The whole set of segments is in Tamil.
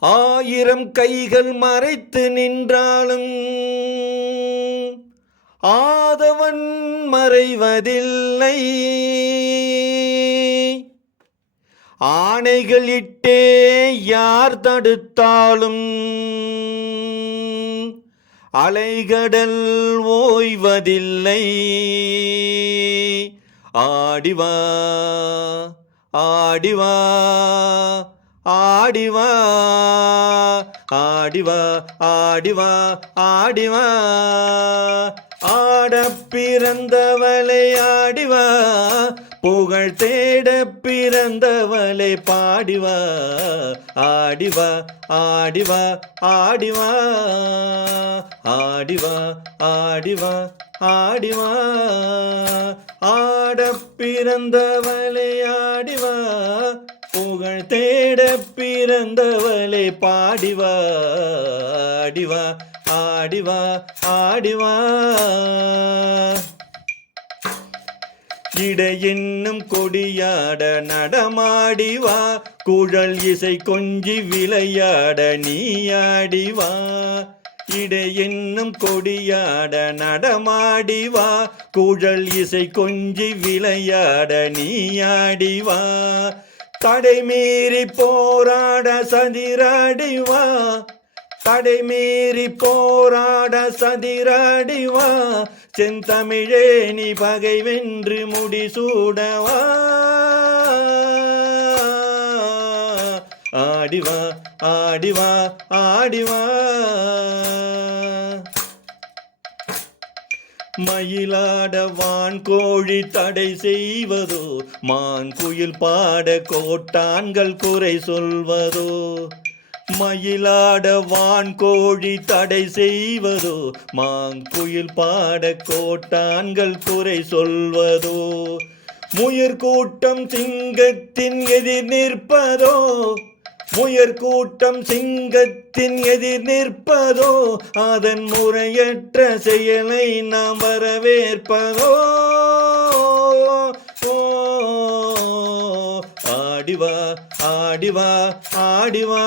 ஆயிரம் கைகள் மறைத்து நின்றாலும் ஆதவன் மறைவதில்லை. ஆணைகள் இட்டே யார் தடுத்தாலும் அலைகடல் ஓய்வதில்லை. ஆடிவா ஆடிவா. ஆடிவா ஆடிவா ஆடிவா ஆடிவா. ஆட பிறந்தவளை ஆடிவா புகழ் தேட பிறந்தவளை பாடிவா. ஆடிவா ஆடிவா ஆடிவா. ஆடிவா ஆடிவா ஆடிவா. ஆட பிறந்தவளை ஆடிவா புகழ் தேட பிறந்தவளே பாடிவா ஆடிவா ஆடிவா ஆடிவா. இட என்னும் கொடியாட நடமாடிவா குழல் இசை கொஞ்சி விளையாட நீயாடிவா. இட என்னும் கொடியாட நடமாடிவா குழல் இசை கொஞ்சி விளையாட நீயாடிவா. தடை மீறி போராட சதிராடிவா. தடை மீறி போராட சதிராடிவா. செந்தமிழே நீ பகை வென்று முடிசூடவா ஆடிவா ஆடிவா ஆடிவா. மயிலாட வான் கோழி தடை செய்வதோ? மான் குயில் பாட கோட்டான்கள் குறை சொல்வதோ? மயிலாட வான் கோழி தடை செய்வதோ? மாங்குயில் பாட கோட்டான்கள் குறை சொல்வதோ? முயற்கூட்டம் சிங்கத்தின் எதிர் நிற்பதோ? முயற் கூட்டம் சிங்கத்தின் எதிர் நிற்பதோ அதன் முறையற்ற செயலை நாம் வரவேற்பதோ. ஓ, ஆடிவா ஆடிவா ஆடிவா.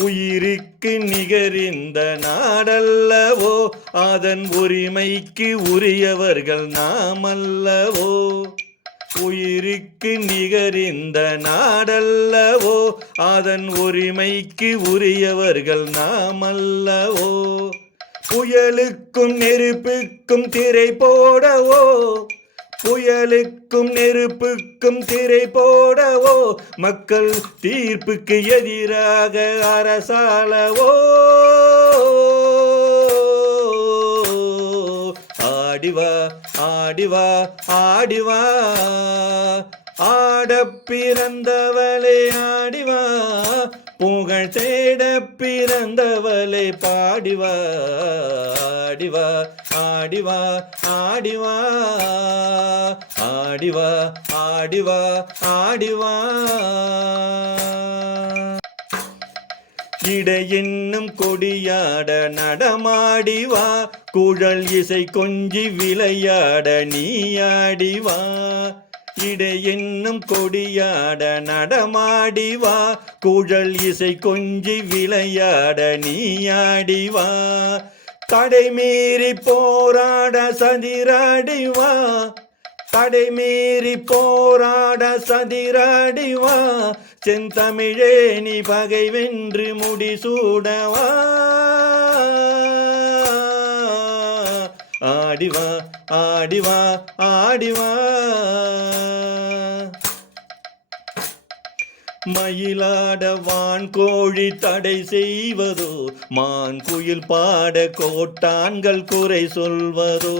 உயிருக்கு நிகரிந்த நாடல்லவோ அதன் உரிமைக்கு உரியவர்கள் நாமல்லவோ. உயிருக்கு நிகரிந்த நாடல்லவோ? அதன் உரிமைக்கு உரியவர்கள் நாம் அல்லவோ புயலுக்கும் நெருப்புக்கும் திரை போடவோ? புயலுக்கும் நெருப்புக்கும் திரை போடவோ? மக்கள் தீர்ப்புக்கு எதிராக அரசாலவோ ஆடிவா ஆடிவா ஆடிவா. ஆட பிறந்தவளே ஆடிவா. புகழ் தேட பிறந்தவளை பாடிவா ஆடிவா ஆடிவா ஆடிவா. ஆடிவா ஆடிவா ஆடிவா. இட என்னும் கொடியாட நடமாடிவா குழல் இசை கொஞ்சி விளையாட நீயாடிவா இட என்னும் கொடியாட நடமாடிவா குழல் இசை கொஞ்சி விளையாட நீயாடிவா தடை மீறி போராட சதிராடிவா தடை மீறி போராட சதிராடிவா செந்தமிழே நீ பகை வென்று முடிசூடவா ஆடிவா ஆடிவா ஆடிவா. மயிலாட வான் கோழி தடை செய்வதோ மான் குயில் பாட கோட்டான்கள் குறை சொல்வதோ.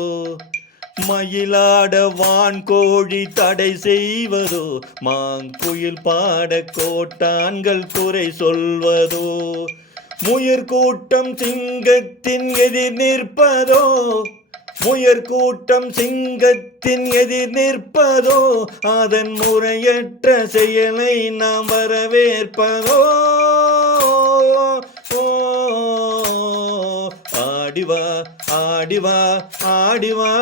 மயிலாட வான் கோழி தடை செய்வதோ மாங்குயில் பாட கோட்டான்கள் துறை சொல்வதோ முயற் கூட்டம் சிங்கத்தின் எதிர் நிற்பதோ முயற் கூட்டம் சிங்கத்தின் எதிர் நிற்பதோ அதன் முறையற்ற செயலை நாம் வரவேற்பதோ ஓ, ஆடிவா ஆடிவா ஆடிவா.